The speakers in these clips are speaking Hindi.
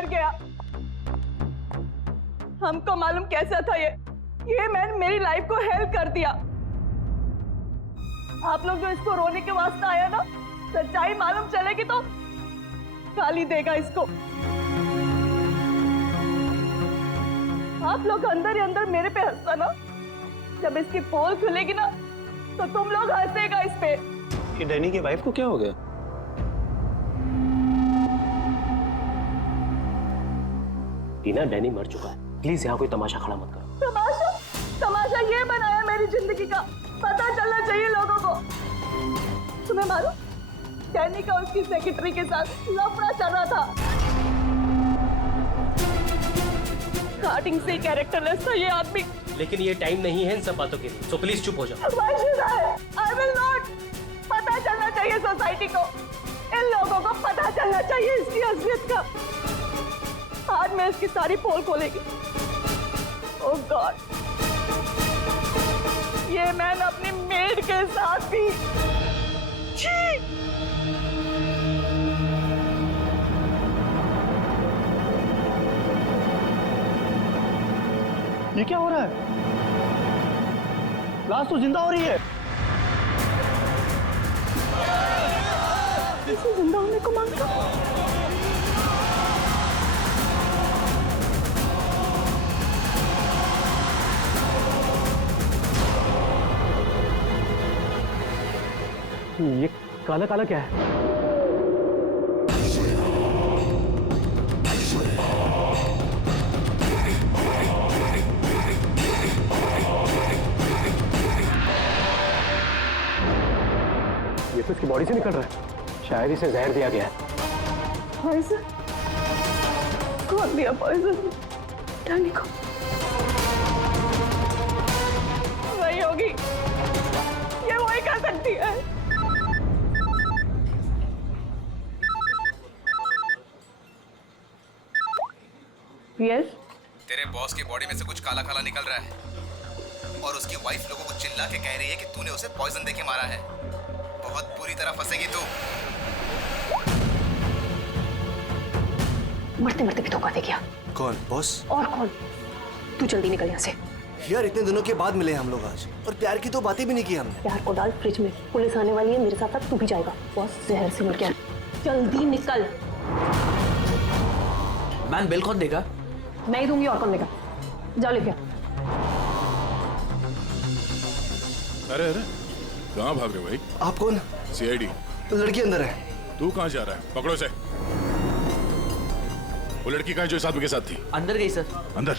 मर गया। हमको मालूम कैसा था ये मैन मेरी लाइफ को हेल्प कर दिया। आप लोग जो इसको रोने के वास्ते आया ना, सच्चाई मालूम चलेगी तो गाली देगा इसको। आप लोग अंदर ही अंदर मेरे पे हंसता ना, जब इसकी पोल खुलेगी ना तो तुम लोग हंसेगा इस पे। कि डैनी की वाइफ को क्या हो गया? टीना, डैनी मर चुका है, प्लीज यहाँ कोई तमाशा खड़ा मत करो। तमाशा ये बनाया मेरी जिंदगी का, पता चलना चाहिए लोगों को। तुम्हें मालूम डैनी का उसकी सेक्रेटरी के साथ लफड़ा चल रहा था। स्टार्टिंग से कैरेक्टरलेस था ये आदमी। लेकिन ये टाइम नहीं है इन सब बातों के लिए, सो प्लीज चुप हो जाओ। Why should I will not। पता चलना चाहिए सोसाइटी को, इन लोगों को पता चलना चाहिए इसकी असलियत का। आज मैं इसकी सारी पोल खोलेगी। ओह गॉड, ये मैंने अपनी मेड के साथ भी। ये क्या हो रहा है? लाश तो जिंदा हो रही है। इसे जिंदा होने को मांगता। ये काला काला क्या है? ये तो इसकी बॉडी से निकल रहा है। शायद इसे जहर दिया गया है। पॉइजन? कौन दिया पॉइजन डैनी को? वही होगी, ये वही कर सकती है। यस? तेरे बॉस की बॉडी में से कुछ काला काला निकल रहा है और उसकी वाइफ लोगों को चिल्ला के कह रही है कि तूने उसे पॉइजन देके मारा है। बहुत बुरी तरह फंसेगी तू। मरते मरते भी धोखा दे गया। कौन? बॉस? और कौन? तू जल्दी निकल यहाँ से। यार इतने दिनों के बाद मिले हम लोग आज, और प्यार की तो बातें भी नहीं की हमने। प्यार को डाल फ्रिज में, पुलिस आने वाली है, मेरे साथ साथ तू भी जाएगा। बॉस जहर से मर गया, जल्दी निकल। मैम बिल कौन देगा? मैं ही दूंगी, और कौन देगा? जाओ लेके। अरे अरे कहाँ भाग रहे हो भाई? आप कौन? सीआईडी। लड़की अंदर है। तू कहाँ जा रहा है? पकड़ो इसे। वो लड़की कहाँ है जो इस आदमी के साथ थी? अंदर गई सर। अंदर?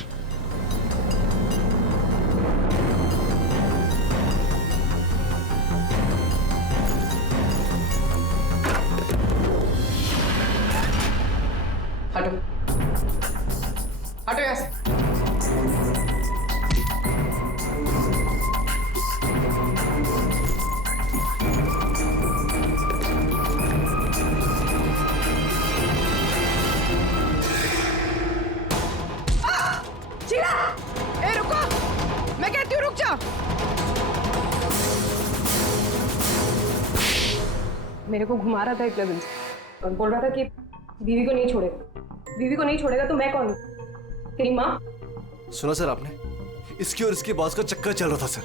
हटो हटो यहाँ से। ए रुको, मैं कहती हूँ रुक जा। मेरे को घुमा रहा था इतने दिन से और बोल रहा था कि बीवी को नहीं छोड़ेगा। बीवी को नहीं छोड़ेगा तो मैं कौन हूँ? तेरी माँ? सुना सर आपने? इसकी और इसके बॉस का चक्कर चल रहा था सर।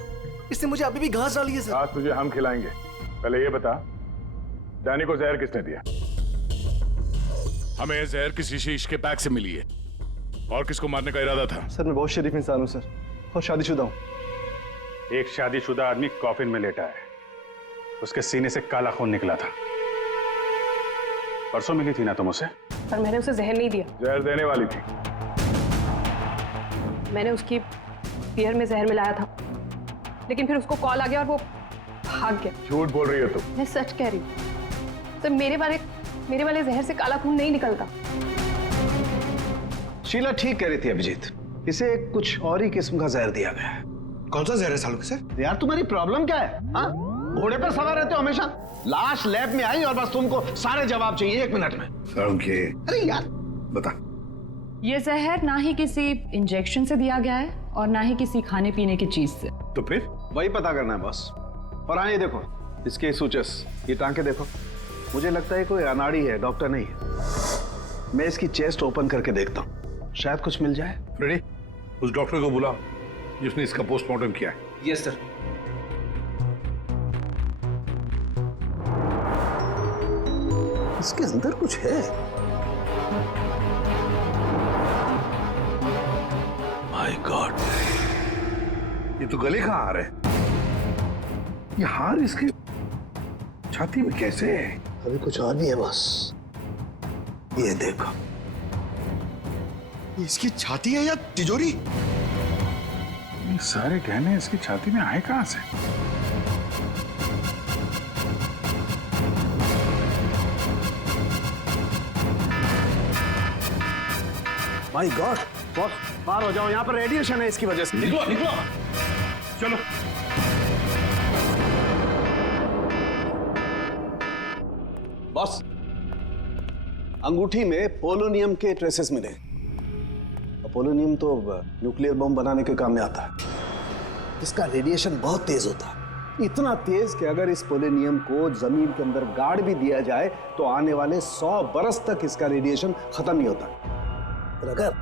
इसने मुझे अभी भी घास डाली है सर। आज तुझे हम खिलाएंगे। पहले ये बता, डैनी को जहर किसने दिया? हमें जहर किसी शीश के पैक से मिली है। और किसको मारने का इरादा था? सर मैं बहुत शरीफ इंसान हूँ सर, और शादीशुदा हूँ। एक शादीशुदा आदमी कॉफिन में लेटा है, उसके सीने से काला खून निकला था। परसों मिली थी ना तुम उसे? पर मैंने उसे जहर नहीं दिया। जहर देने वाली थी। मैंने उसकी बियर में जहर मिलाया था, लेकिन फिर उसको कॉल आ गया और वो भाग गया। झूठ बोल रही हो तुम। मैं सच कह रही हूँ सर। मेरे वाले जहर से काला खून नहीं निकलता। शीला ठीक कह रही थी अभिजीत, इसे कुछ और ही किस्म का जहर दिया गया है। कौन सा जहर है सालों के सर? यार तुम्हारी प्रॉब्लम क्या है? हाँ, घोड़े पर सवार रहते हो हमेशा। लाश लैब में आई और बस तुमको सारे जवाब चाहिए 1 मिनट में। ओके। अरे यार बता। ये जहर ना ही किसी इंजेक्शन से दिया गया है और ना ही किसी खाने पीने की चीज से। तो फिर वही पता करना है बॉस। और हाँ ये देखो, इसके सूचस, ये टांके देखो। मुझे लगता है कोई अनाड़ी है, डॉक्टर नहीं है। मैं इसकी चेस्ट ओपन करके देखता हूँ, शायद कुछ मिल जाए। रेडी? उस डॉक्टर को बुला जिसने इसका पोस्टमार्टम किया है। Yes sir. इसके अंदर कुछ है। माय गॉड, ये तो गले का हार है। ये हार इसके छाती में कैसे है? अभी कुछ और भी है बॉस। ये देखो, ये इसकी छाती है या तिजोरी? ये सारे गहने इसकी छाती में आए कहां से? माय गॉड बॉस, बाहर हो जाओ, यहाँ पर रेडिएशन है इसकी वजह से। निकलो निकलो, चलो। बॉस, अंगूठी में पोलोनियम के ट्रेसेस मिले। पोलोनियम तो न्यूक्लियर बम बनाने के काम में आता है। इसका रेडिएशन बहुत तेज होता है, इतना तेज कि अगर इस पोलोनियम को जमीन के अंदर गाड़ भी दिया जाए तो आने वाले 100 बरस तक इसका रेडिएशन खत्म नहीं होता। और अगर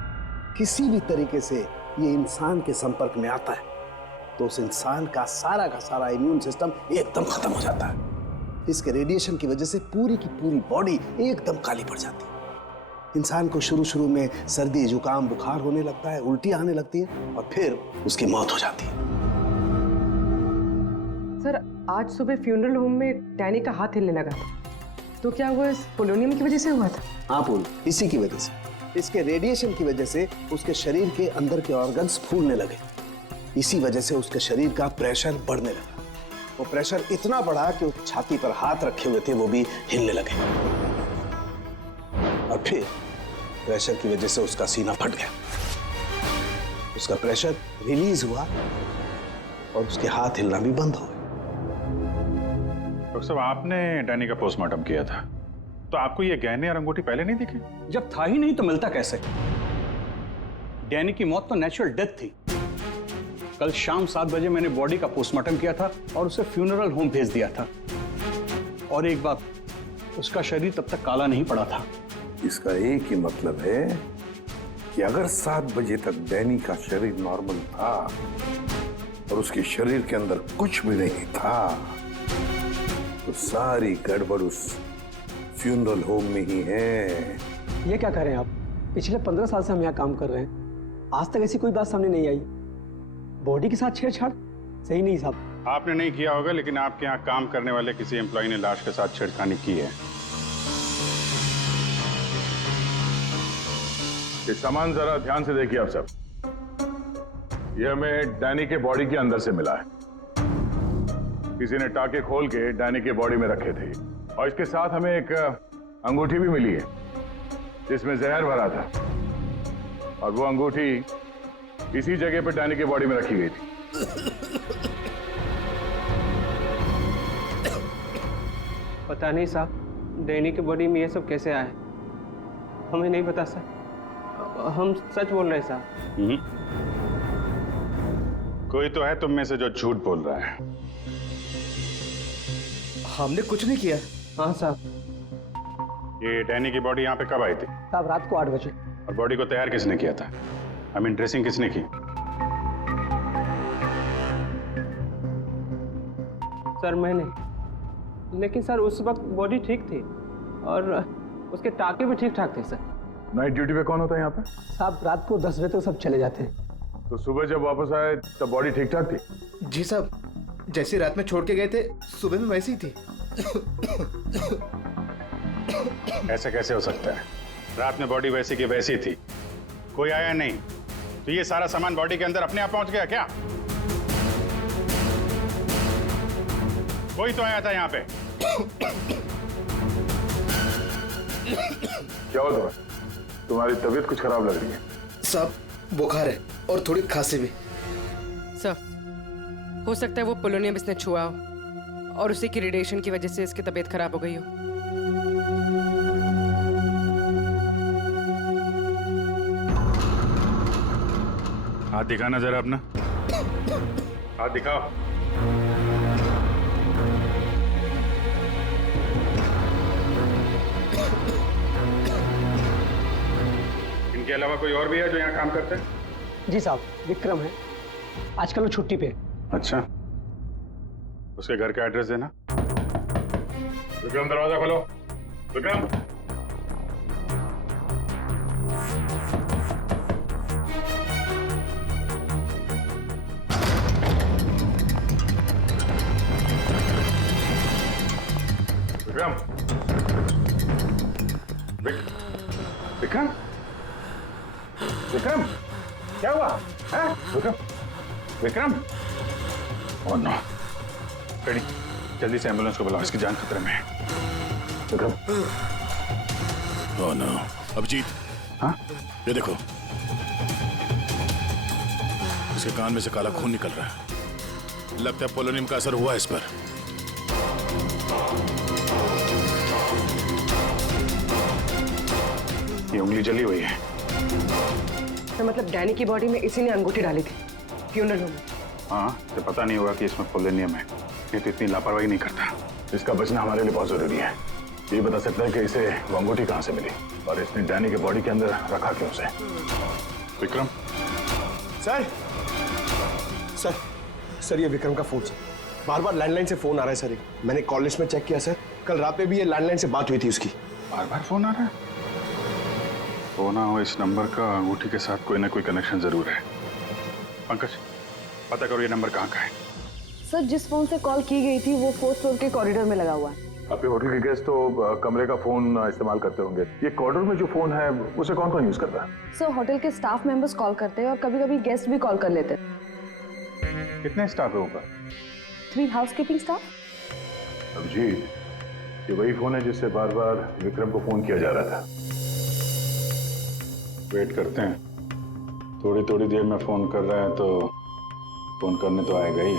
किसी भी तरीके से ये इंसान के संपर्क में आता है तो उस इंसान का सारा इम्यून सिस्टम एकदम खत्म हो जाता है। इसके रेडिएशन की वजह से पूरी की पूरी बॉडी एकदम काली पड़ जाती है। इंसान को शुरू में सर्दी, जुकाम, बुखार होने लगता है, उल्टी आने लगती है और फिर उसकी मौत हो जाती है। सर, आज सुबह फ्यूनरल होम में डैनी का हाथ हिलने लगा था, तो क्या वो इस पोलोनियम की वजह से हुआ था? हाँ पूल, इसी की वजह से, इसके रेडिएशन की वजह से उसके शरीर के अंदर के ऑर्गन्स फूलने लगे। इसी वजह से उसके शरीर का प्रेशर बढ़ने लगा। वो प्रेशर इतना बढ़ा कि उस छाती पर हाथ रखे हुए थे वो भी हिलने लगे और फिर प्रेशर की वजह से उसका सीना फट गया। उसका प्रेशर रिलीज हुआ और उसके हाथ हिलना भी बंद हो गए। डॉक्टर साहब, आपने डैनी का पोस्टमार्टम किया था, तो आपको ये गहने और अंगूठी पहले नहीं दिखे? जब था ही नहीं तो मिलता कैसे? डैनी की मौत तो नेचुरल डेथ थी। कल शाम 7 बजे मैंने बॉडी का पोस्टमार्टम किया था और उसे फ्यूनरल होम भेज दिया था। और एक बात, उसका शरीर तब तक काला नहीं पड़ा था। इसका एक ही मतलब है कि अगर 7 बजे तक डैनी का शरीर नॉर्मल था और उसके शरीर के अंदर कुछ भी नहीं था, तो सारी गड़बड़ उस फ्यूनरल होम में ही है। ये क्या करें आप? पिछले 15 साल से हम यहाँ काम कर रहे हैं, आज तक ऐसी कोई बात सामने नहीं आई। बॉडी के साथ छेड़छाड़ सही नहीं साहब। आपने नहीं किया होगा, लेकिन आपके यहाँ काम करने वाले किसी एम्प्लॉय ने लाश के साथ छेड़खानी की है। ये सामान जरा ध्यान से देखिए आप सब। ये हमें डैनी के बॉडी के अंदर से मिला है। किसी ने टाके खोल के डैनी के बॉडी में रखे थे और इसके साथ हमें एक अंगूठी भी मिली है जिसमें जहर भरा था, और वो अंगूठी इसी जगह पे डैनी के बॉडी में रखी गई थी। पता नहीं साहब, डैनी के बॉडी में ये सब कैसे आया, हमें नहीं पता सर। हम सच बोल रहे हैं साहब। कोई तो है तुम में से जो झूठ बोल रहा है। हमने कुछ नहीं किया। हाँ साहब। ये डैनी की बॉडी यहाँ पे कब आई थी? साहब, रात को 8 बजे। और बॉडी को तैयार किसने किया था? आई मीन ड्रेसिंग किसने की? सर मैंने, लेकिन सर उस वक्त बॉडी ठीक थी और उसके टाके भी ठीक ठाक थे सर। नाइट ड्यूटी पे कौन होता है यहाँ पे? साहब, रात को 10 बजे तक सब चले जाते हैं। तो सुबह जब वापस आए तब बॉडी ठीक ठाक थी? जी साहब, जैसी रात में छोड़ के गए थे सुबह में वैसी ही थी। ऐसा कैसे हो सकता है? रात में बॉडी वैसी की वैसी थी, कोई आया नहीं, तो ये सारा सामान बॉडी के अंदर अपने आप पहुंच गया क्या? कोई तो आया था यहाँ पे। क्या हो तुम्हें? तुम्हारी तबीयत कुछ खराब लग रही है। साहब, बुखार है और थोड़ी खांसी भी। सर, हो सकता है वो पोलोनियम इसने छुआ हो और उसी की रेडिएशन की वजह से इसकी तबीयत खराब हो गई हो। हाथ दिखाना जरा अपना, हाथ दिखाओ। इनके अलावा कोई और भी है जो यहाँ काम करते हैं? जी साहब, विक्रम है, आजकल वो छुट्टी पे। अच्छा, उसके घर का एड्रेस देना। विक्रम, दरवाजा खोलो। विक्रम, विक्रम, विक्रम, विक्रम, क्या हुआ? है Vikram? Vikram, oh no. Ready, जल्दी से एम्बुलेंस को बुलाओ, इसकी जान खतरे में है। Vikram, oh no. अभिजीत, हाँ? ये देखो, इसके कान में से काला खून निकल रहा है। लगता है पोलोनियम का असर हुआ है इस पर। ये उंगली जली हुई है। तो मतलब डैनी की बॉडी में इसी ने अंगूठी डाली थी फ्यूनरल होम में। हाँ, तो पता नहीं होगा कि इसमें पोलोनियम है। ये तो इतनी लापरवाही नहीं करता। इसका बचना हमारे लिए बहुत जरूरी है। ये बता सकता है कि इसे वो अंगूठी कहाँ से मिली और इसने डैनी के बॉडी के अंदर रखा क्यों उसे। विक्रम, सर सर सर, ये विक्रम का फोन सर, बार बार लैंडलाइन से फोन आ रहा है सर। मैंने कॉल लिस्ट में चेक किया सर, कल रात में भी ये लैंडलाइन से बात हुई थी उसकी। बार बार फोन आ रहा है। हो ना हो, इस नंबर का अंगूठी के साथ कोई ना कोई कनेक्शन जरूर है। पंकज, पता करो ये नंबर कहाँ का है। सर, जिस फोन से कॉल की गई थी वो 4th फ्लोर के कॉरिडोर में लगा हुआ है। आपके होटल के गेस्ट तो कमरे का फोन इस्तेमाल करते होंगे। ये कॉरिडोर में जो फोन है उसे कौन कौन यूज करता है? सर, होटल के स्टाफ मेंबर्स कॉल करते हैं और कभी कभी गेस्ट भी कॉल कर लेते हैं। कितने स्टाफ है ऊपर? 3 हाउसकीपिंग स्टाफ। अभिजीत, ये वही फोन है जिससे बार बार विक्रम को फोन किया जा रहा था। वेट करते हैं, थोड़ी थोड़ी देर में फोन कर रहा है तो फोन करने तो आएगा ही।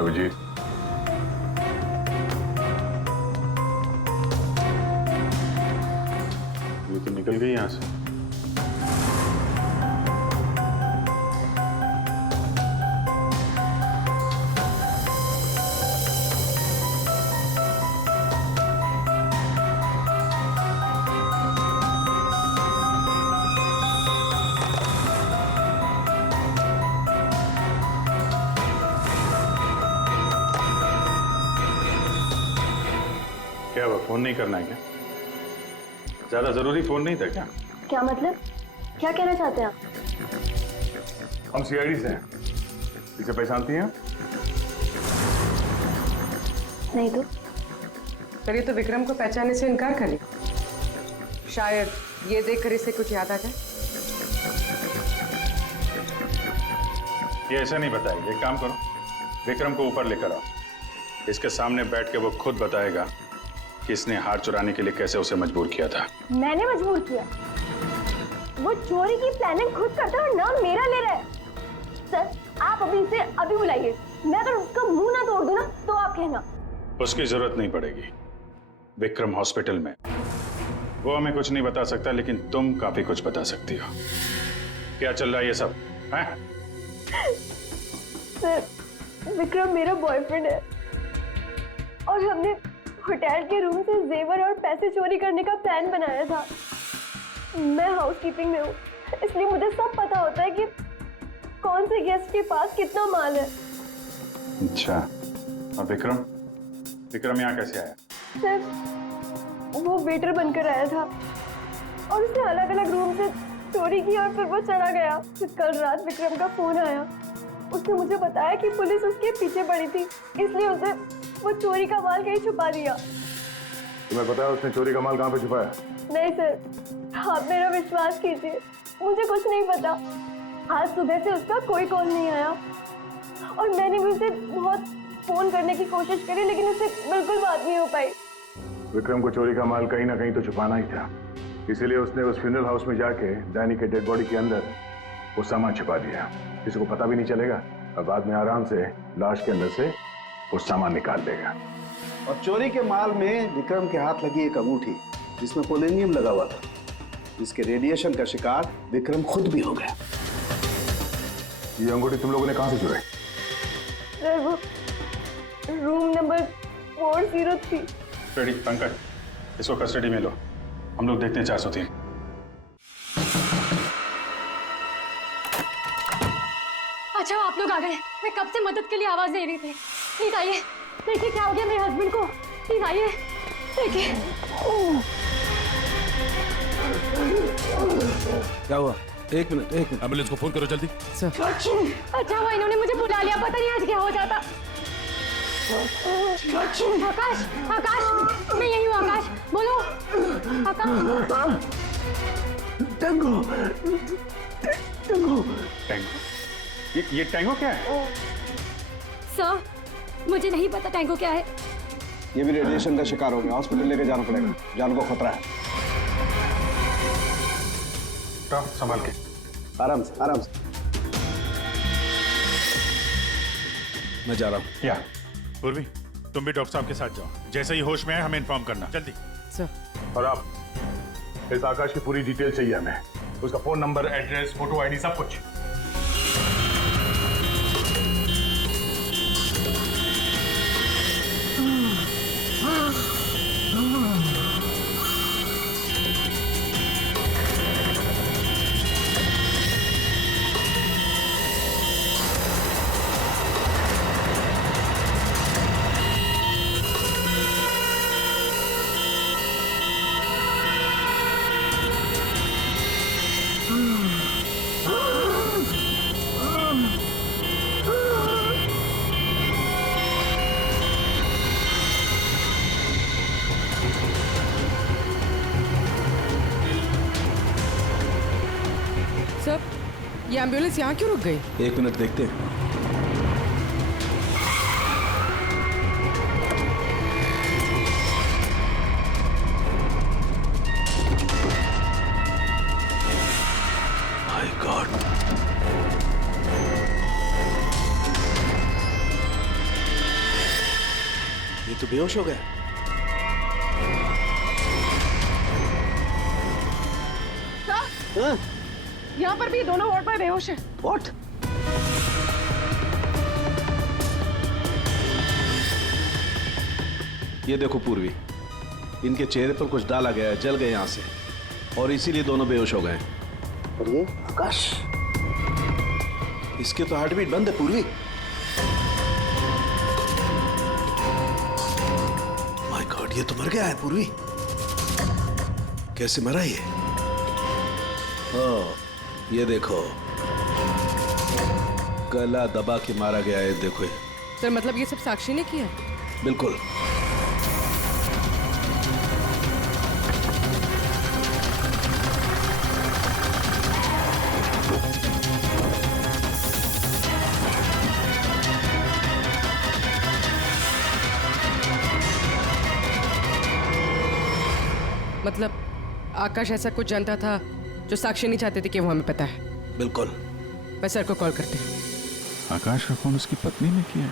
अभिजीत, ये तो निकल गई यहाँ से। क्या हुआ, फोन नहीं करना है क्या? ज्यादा जरूरी फोन नहीं था क्या? क्या मतलब? क्या कहना चाहते हैं आप? हम सीआईडी से हैं। इसे पहचानती हैं? नहीं तो। चलिए, तो विक्रम को पहचानने से इनकार कर लिया। शायद ये देखकर इसे कुछ याद आ जाए। ये ऐसा नहीं बताएगी। एक काम करो, विक्रम को ऊपर लेकर आओ। इसके सामने बैठ के वो खुद बताएगा कि इसने हार चुराने के लिए कैसे उसे मजबूर किया था। मैंने मजबूर किया? वो चोरी की प्लानिंग खुद करता है और नाम मेरा ले रहा है। सर, आप अभी इसे अभी बुलाइए। मैं अगर उसका मुंह ना तोड़ दूं ना तो आप कहना। उसकी जरूरत नहीं पड़ेगी। विक्रम हॉस्पिटल में, वो हमें कुछ नहीं बता सकता, लेकिन तुम काफी कुछ बता सकती हो। क्या चल रहा है ये सब है? सर, विक्रम मेरा बॉयफ्रेंड है और हमने होटल के रूम से जेवर और पैसे चोरी करने का प्लान बनाया था। मैं हाउसकीपिंग में हूँ, इसलिए मुझे सब पता होता है कि कौन से गेस्ट के पास कितना माल है। अच्छा, और विक्रम यहाँ कैसे आया? सर, वो वेटर बनकर आया था और उसने अलग अलग रूम से चोरी की और फिर वो चला गया। फिर कल रात विक्रम का फोन आया। उसने मुझे बताया कि पुलिस उसके पीछे पड़ी थी, इसलिए उसे वो चोरी का माल कहीं छुपा दिया। तुम्हें पता है उसने चोरी का माल कहाँ पे छुपाया? नहीं सर, आप मेरा विश्वास कीजिए, मुझे कुछ नहीं पता। आज सुबह से उसका कोई कॉल नहीं आया और मैंने भी उसे बहुत फोन करने की कोशिश करी, लेकिन उससे बिल्कुल बात नहीं हो पाई। विक्रम को चोरी का माल कहीं ना कहीं तो छुपाना ही था, इसीलिए उसने उस फ्यूनरल हाउस में जाके डैनी के डेड बॉडी के अंदर वो सामान छिपा दिया, किसी को पता भी नहीं चलेगा और बाद में आराम से लाश के अंदर से वो सामान निकाल लेगा। और चोरी के माल में विक्रम के हाथ लगी एक अंगूठी जिसमें पोलोनियम लगा हुआ था, इसके रेडिएशन का शिकार विक्रम खुद भी हो गया। ये अंगूठी तुम लोगों ने कहां से चुराई? सर वो रूम नंबर 403। रेडी पंकज, इसको कस्टडी में लो, हम लोग देखते हैं 403। अच्छा आप लोग आ गए, मैं कब से मदद के लिए आवाज दे रही थी। प्लीज आइए, देखिए क्या हो गया मेरे हस्बैंड को। प्लीज आइए, देखिए। क्या हुआ? एक मिनट एम्बुलेंस को फोन करो जल्दी। अच्छा हुआ इन्होंने मुझे बुला लिया, पता नहीं आज क्या हो जाता। आकाश, आकाश, मैं यही हूँ। आकाश बोलो। आकाश। Tango, tango, tango? ये टैंगो क्या है? सर मुझे नहीं पता टैंगो क्या है। ये भी रेडिएशन का शिकार हो गया, हॉस्पिटल लेके जाना पड़ेगा, जान को खतरा है। संभाल के, आराम से, आराम से। मैं जा रहा हूँ। क्या पूर्वी, तुम भी डॉक्टर साहब के साथ जाओ, जैसे ही होश में आए हमें इन्फॉर्म करना जल्दी। सर। और आप इस आकाश की पूरी डिटेल चाहिए हमें, उसका phone number, address, photo, ID, सब कुछ। ये एम्बुलेंस यहाँ क्यों रुक गई? एक मिनट देखते हैं। माय गॉड, ये तो बेहोश हो गया। हाँ? यहाँ पर भी दोनों वार्ड पर बेहोश है। What? ये देखो पूर्वी, इनके चेहरे पर कुछ डाला गया है, जल गए यहां से, और इसीलिए दोनों बेहोश हो गए। और ये आकाश, इसके तो हार्ट बीट बंद है पूर्वी। माय गॉड, ये तो मर गया है पूर्वी। कैसे मरा ये? ओह, ये देखो, गला दबा के मारा गया है, देखो। सर मतलब ये सब साक्षी ने किया? बिल्कुल। मतलब आकाश ऐसा कुछ जानता था जो साक्षी नहीं चाहते थे कि वो हमें पता है। बिल्कुल। मैं सर को कॉल करते हैं। आकाश का फोन उसकी पत्नी ने किया।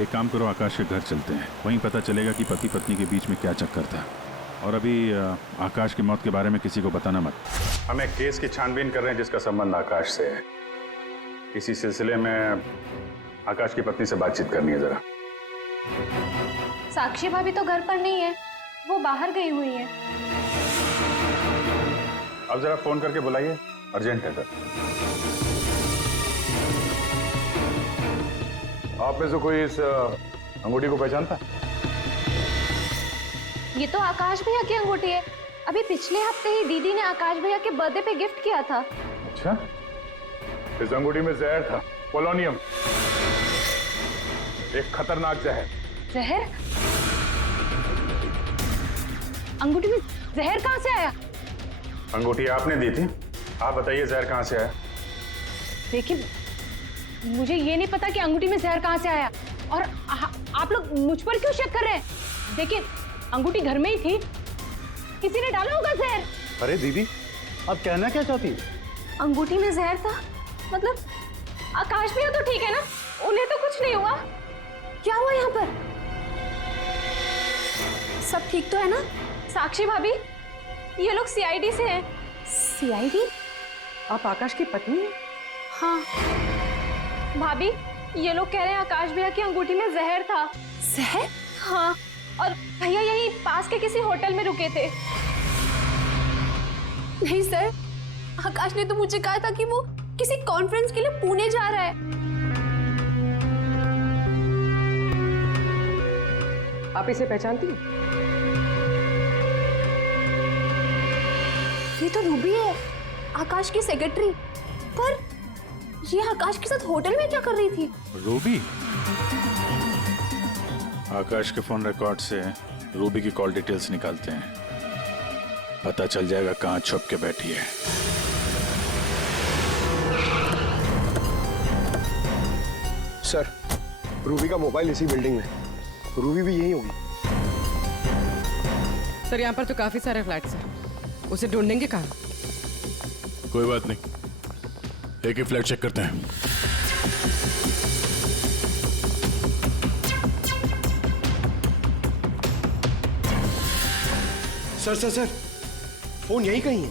एक काम करो, आकाश के घर चलते हैं, वहीं पता चलेगा कि पति पत्नी के बीच में क्या चक्कर था। और अभी आकाश की मौत के बारे में किसी को बताना मत। हम एक केस की छानबीन कर रहे हैं जिसका संबंध आकाश से है। इसी सिलसिले में आकाश की पत्नी से बातचीत करनी है जरा। साक्षी भाभी तो घर पर नहीं है, वो बाहर गई हुई है। अब जरा फोन करके बुलाइए, अर्जेंट है सर। आप में से कोई इस अंगूठी को पहचानता? ये तो आकाश भैया की अंगूठी है। अभी पिछले हफ्ते ही दीदी ने आकाश भैया के बर्थडे पे गिफ्ट किया था। अच्छा, इस अंगूठी में जहर था, पोलोनियम, एक खतरनाक जहर। जहर? अंगूठी में जहर कहाँ से आया? अंगूठी आपने दी थी, आप बताइए जहर कहाँ से आया? देखिए, मुझे ये नहीं पता कि अंगूठी में जहर कहाँ से आया, और आप लोग मुझ पर क्यों शक कर रहे हैं? देखिए, अंगूठी घर में ही थी, किसी ने डाला होगा जहर। अरे दीदी, आप कहना क्या चाहती? अंगूठी में जहर था, मतलब आकाश भैया तो ठीक है ना? उन्हें तो कुछ नहीं हुआ? क्या हुआ यहाँ पर? सब ठीक तो है ना? साक्षी भाभी, ये लोग सीआईडी से हैं। सीआईडी? आप आकाश की पत्नी हैं? हाँ भाभी, ये लोग कह रहे हैं आकाश भैया की अंगूठी में जहर था। जहर? हाँ, और भैया यहीं पास के किसी होटल में रुके थे। नहीं सर, आकाश ने तो मुझे कहा था कि वो किसी कॉन्फ्रेंस के लिए पुणे जा रहा है। आप इसे पहचानती हैं? ये तो रूबी है, आकाश की सेक्रेटरी। पर ये आकाश के साथ होटल में क्या कर रही थी? रूबी? आकाश के फोन रिकॉर्ड से रूबी की कॉल डिटेल्स निकालते हैं, पता चल जाएगा कहां छुप के बैठी है। सर, रूबी का मोबाइल इसी बिल्डिंग में, रूबी भी यही होगी। सर यहाँ पर तो काफी सारे फ्लैट्स हैं, उसे ढूंढेंगे कहाँ? कोई बात नहीं, एक ही फ्लैट चेक करते हैं। सर, फोन यही कहीं है।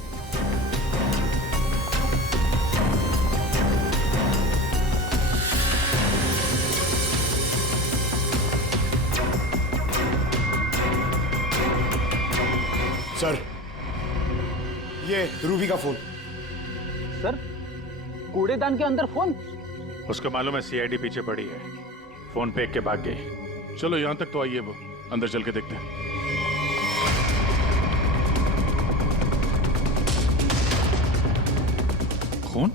सर, ये रूबी का फोन। सर, कूड़ेदान के अंदर फोन? उसको मालूम है सीआईडी पीछे पड़ी है, फोन फेंक के भाग गई। चलो यहां तक तो आइए, वो अंदर चल के देखते हैं। खून?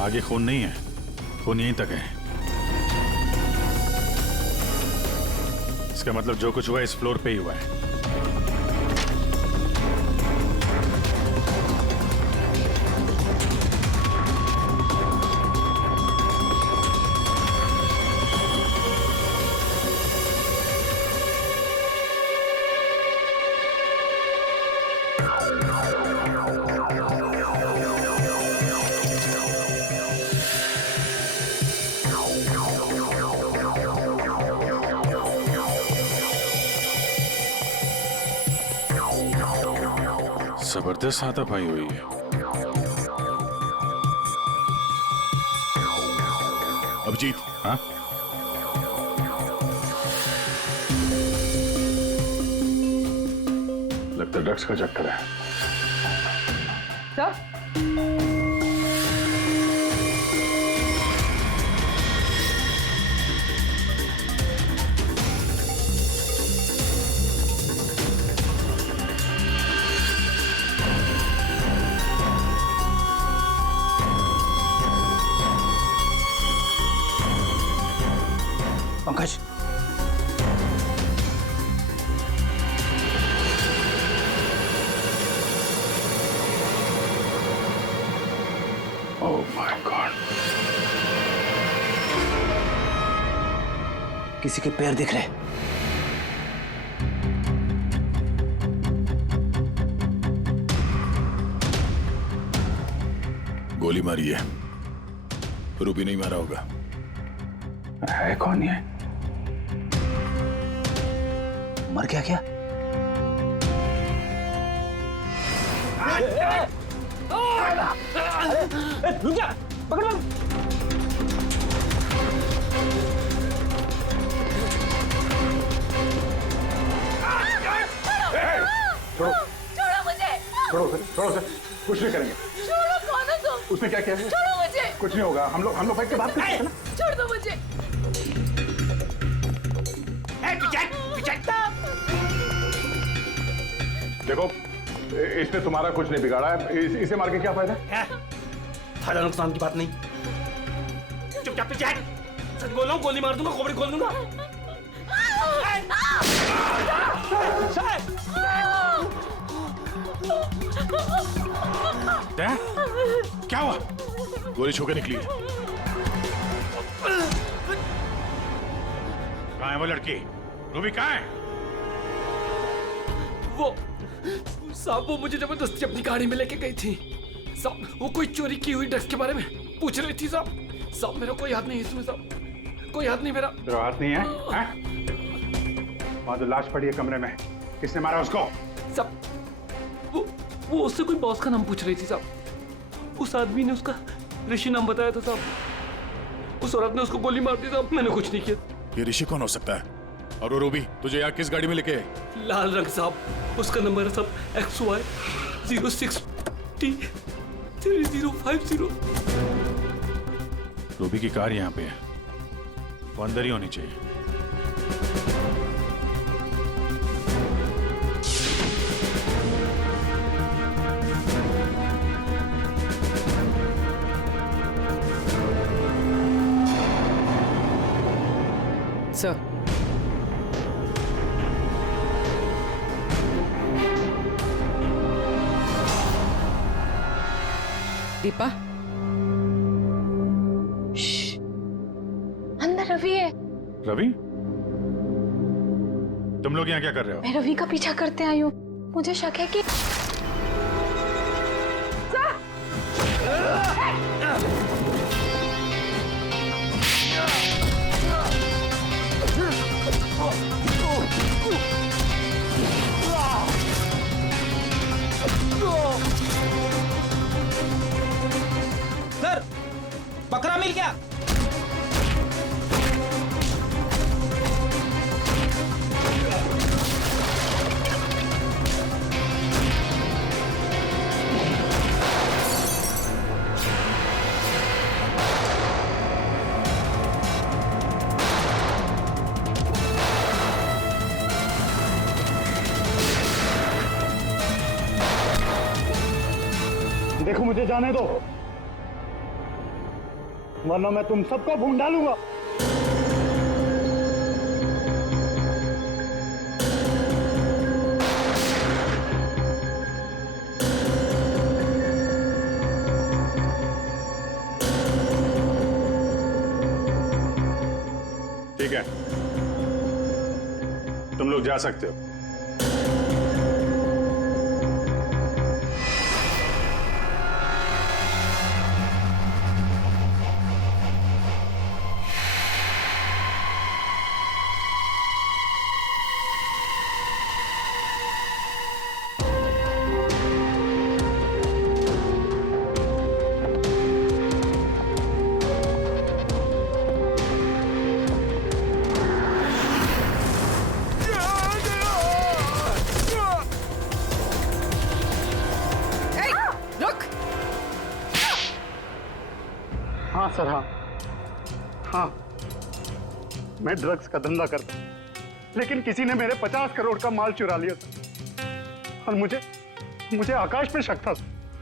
आगे खून नहीं है, खून यहीं तक है। इसका मतलब जो कुछ हुआ इस फ्लोर पे ही हुआ है। जबरदस्त हाथापाई हुई है। अभिजीत। हाँ? लगता है ड्रग्स का चक्कर है। Sir, Pankaj, oh my God, किसी के पैर दिख रहे। गोली मारी है, रूबी नहीं मारा होगा। है कौन ये? मर गया क्या? रुक जा, पकड़। छोड़ो मुझे। छोड़ो सर, कुछ नहीं करेंगे। छोड़ो, कौन हो तुम? उसने क्या किया है? छोड़ो मुझे। कुछ नहीं होगा, हम लोग बैठ के बात करते हैं ना। छोड़ दो मुझे। देखो, इसने तुम्हारा कुछ नहीं बिगाड़ा है, इसे मार के क्या फायदा? फायदा नुकसान की बात नहीं, चुपचाप पीछे सच बोल रहा हूँ, गोली मार दूंगा, खोपड़ी खोल दूंगा। क्या हुआ? गोली छू के निकली है। कहाँ है वो लड़की? रूबी कहाँ है? वो साहब, वो मुझे जबरदस्ती अपनी गाड़ी में लेके गई थी साहब। वो कोई चोरी की हुई ड्रग्स के बारे में पूछ रही थी साहब। साहब मेरा कोई हाथ नहीं है इसमें साहब, कोई हाथ नहीं मेरा। तेरा हाथ नहीं है? वहाँ तो लाश पड़ी है कमरे में, किसने मारा उसको? साहब वो उससे कोई बॉस का नाम पूछ रही थी साहब। उस आदमी ने उसका ऋषि नाम बताया था साहब। उस औरत ने उसको गोली मार दी साहब। मैंने कुछ नहीं किया। ये ऋषि कौन हो सकता है? और वो रूबी तुझे यहाँ किस गाड़ी में लेके? लाल रंग साहब, उसका नंबर है साहब XY 06T 3050। रूबी की कार यहाँ पे है, वो अंदर ही होनी चाहिए। सर, दीपा, अंदर रवि है। रवि? तुम लोग यहाँ क्या कर रहे हो? मैं रवि का पीछा करते आई हूँ। मुझे शक है कि सर, बकरा मिल गया। देखो, मुझे जाने दो, वरना मैं तुम सबको भून डालूंगा। ठीक है, तुम लोग जा सकते हो। हाँ सर, हाँ, मैं ड्रग्स का धंधा करता हूँ, लेकिन किसी ने मेरे 50 करोड़ का माल चुरा लिया सर। और मुझे आकाश पे शक था,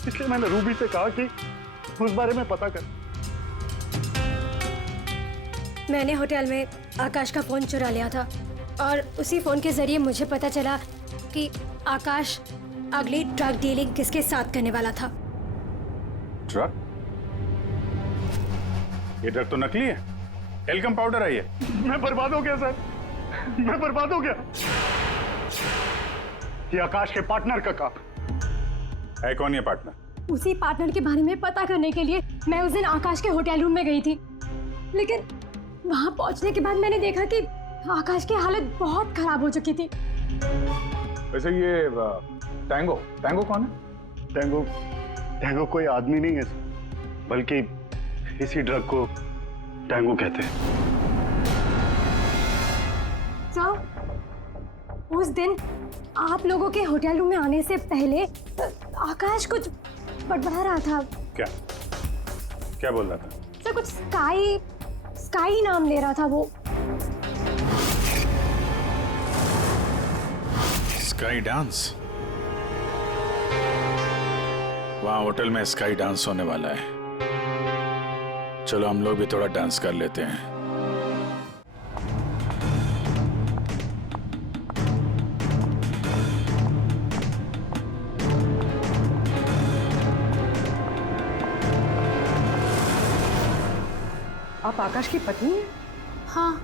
इसलिए मैंने रूबी से कहा कि उस बारे में पता कर। मैंने होटल में आकाश का फोन चुरा लिया था और उसी फोन के जरिए मुझे पता चला कि आकाश अगली ड्रग डीलिंग किसके साथ करने वाला था। ड्रग? ये ड्रग तो नकली है, एल्कम पाउडर है ये। मैं बर्बाद हो गया सर, मैं बर्बाद हो गया। ये आकाश के पार्टनर का काम है। कौन ये पार्टनर? उसी पार्टनर के बारे में पता करने के लिए मैं उस दिन आकाश के होटल रूम में गई थी, लेकिन वहां पहुंचने के बाद मैंने देखा कि आकाश की हालत बहुत खराब हो चुकी थी। वैसे ये टैंगो कौन है? टैंगो कोई आदमी नहीं है, बल्कि इसी ड्रग को टैंगो कहते हैं। सर, उस दिन आप लोगों के होटल रूम में आने से पहले आकाश कुछ बड़बड़ा रहा था। क्या क्या बोल रहा था? सर, कुछ स्काई नाम ले रहा था वो। Sky dance? वहां होटल में स्काई डांस होने वाला है। चलो हम लोग भी थोड़ा डांस कर लेते हैं। आप आकाश की पत्नी हैं? हाँ।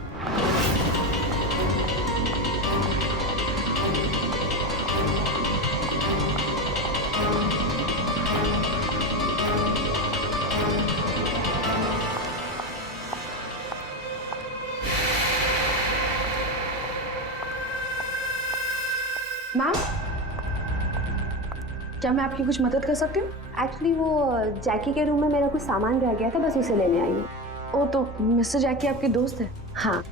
मैम, क्या मैं आपकी कुछ मदद कर सकती हूँ? एक्चुअली वो जैकी के रूम में मेरा कुछ सामान रह गया था, बस उसे लेने आई हूँ। ओ, तो मिस्टर जैकी आपके दोस्त है? हाँ।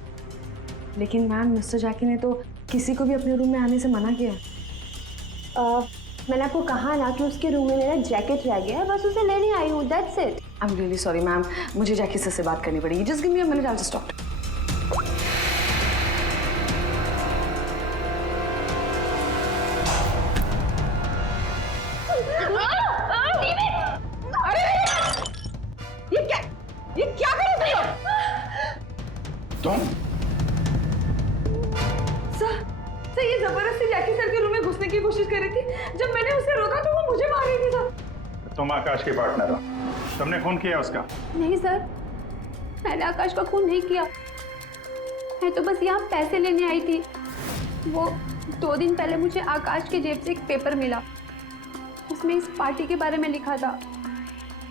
लेकिन मैम, मिस्टर जैकी ने तो किसी को भी अपने रूम में आने से मना किया। मैंने आपको कहा ना कि उसके रूम में मेरा जैकेट रह गया है, बस उसे लेने आई हूँ, that's it. I am really sorry ma'am, मुझे जैकी से बात करनी पड़ेगी। Just give me a minute, I will just talk. ये क्या कर रहे हो तुम? सर ये जबरदस्ती जैकी सर के रूम में घुसने की कोशिश कर रही थी। जब मैंने उसे रोका तो वो मुझे मार रही थी सर। तुम आकाश के पार्टनर हो, तुमने खून किया उसका? नहीं सर, मैंने आकाश का खून नहीं किया। मैं तो बस यहाँ पैसे लेने आई थी। वो 2 दिन पहले मुझे आकाश के जेब से एक पेपर मिला, उसमें इस पार्टी के बारे में लिखा था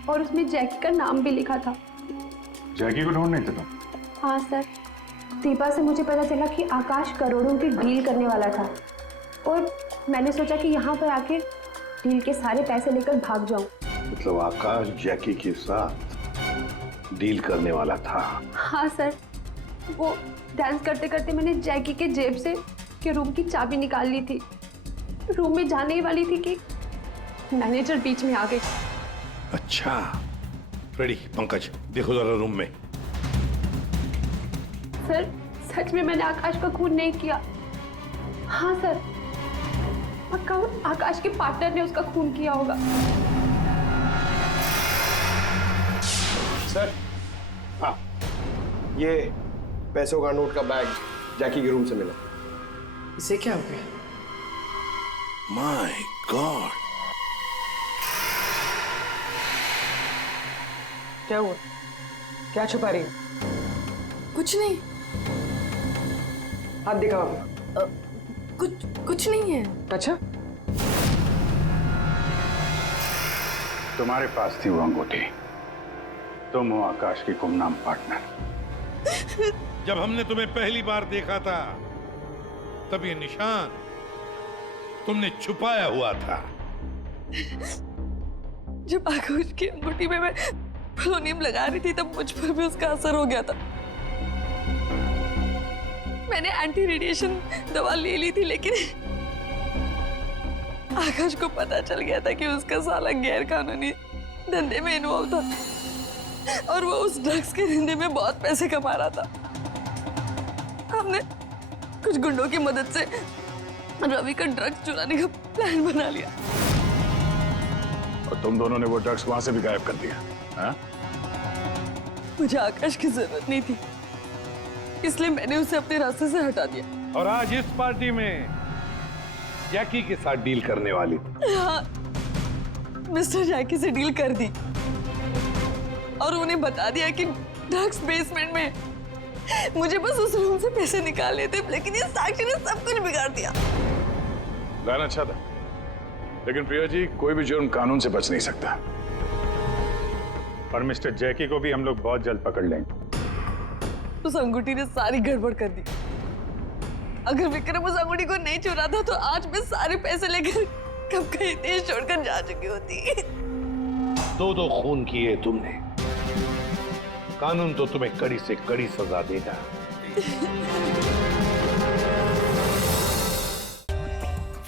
और उसमें जैकी का नाम भी लिखा था। जैकी को ढूंढ नहीं थे तुम? हाँ सर, दीपा से मुझे पता चला कि आकाश करोड़ों की डील करने वाला था और मैंने सोचा कि यहाँ पर आके डील के सारे पैसे लेकर भाग जाऊं। मतलब आकाश जैकी के साथ डील करने वाला था? हाँ सर, वो डांस करते करते मैंने जैकी के जेब से के रूम की चाबी निकाल ली थी। रूम में जाने ही वाली थी कि मैनेजर बीच में आ गई। अच्छा, रेडी पंकज, देखो जरा रूम में। सर सच में मैंने आकाश का खून नहीं किया। हाँ सर, पक्का आकाश के पार्टनर ने उसका खून किया होगा। सर, हाँ, ये पैसों का नोट का बैग जैकी के रूम से मिला। इसे क्या हो गया? माय गॉड, क्या हुआ? क्या छुपा रही हो? कुछ नहीं। हाथ दिखाओ। कुछ नहीं है। अच्छा, तुम्हारे पास थी वो अंगूठी, तुम हो आकाश की गुमनाम पार्टनर। जब हमने तुम्हें पहली बार देखा था तब ये निशान तुमने छुपाया हुआ था। जब आकाश की अंगूठी में मैं पोलोनियम लगा रही थी तब मुझ पर भी उसका असर हो गया था। मैंने एंटी रेडिएशन दवा ले ली थी, लेकिन आकाश को पता चल गया था कि उसका साला गैर कानूनी धंधे में इन्वॉल्व था और वो उस ड्रग्स के धंधे में बहुत पैसे कमा रहा था। हमने कुछ गुंडों की मदद से रवि का ड्रग्स चुराने का प्लान बना लिया और तुम दोनों ने वो ड्रग्स वहां से भी गायब कर दिया। हाँ? मुझे आकाश की जरूरत नहीं थी, इसलिए मैंने उसे अपने रास्ते से हटा दिया। और आज इस पार्टी में जैकी के साथ डील करने वाली थी। हाँ, मिस्टर जैकी से डील कर दी और उन्हें बता दिया कि ड्रग्स बेसमेंट में। मुझे बस उस रूम से पैसे निकालने थे, लेकिन ये साक्षी ने सब कुछ बिगाड़ दिया। प्लान अच्छा था, लेकिन प्रिया जी, कोई भी जुर्म कानून से बच नहीं सकता। और मिस्टर जैकी को भी हम लोग बहुत जल्द पकड़ लेंगे। उस अंगूठी ने सारी गड़बड़ कर दी। अगर विक्रम उस अंगूठी को नहीं चुराता तो आज मैं सारे पैसे लेकर कब कहीं देश छोड़कर जा चुकी होती। 2 खून किए तुमने, कानून तो तुम्हें कड़ी से कड़ी सजा देगा।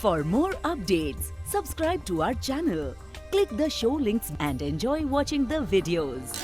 For more updates, subscribe to our channel, click the show links and enjoy watching the videos.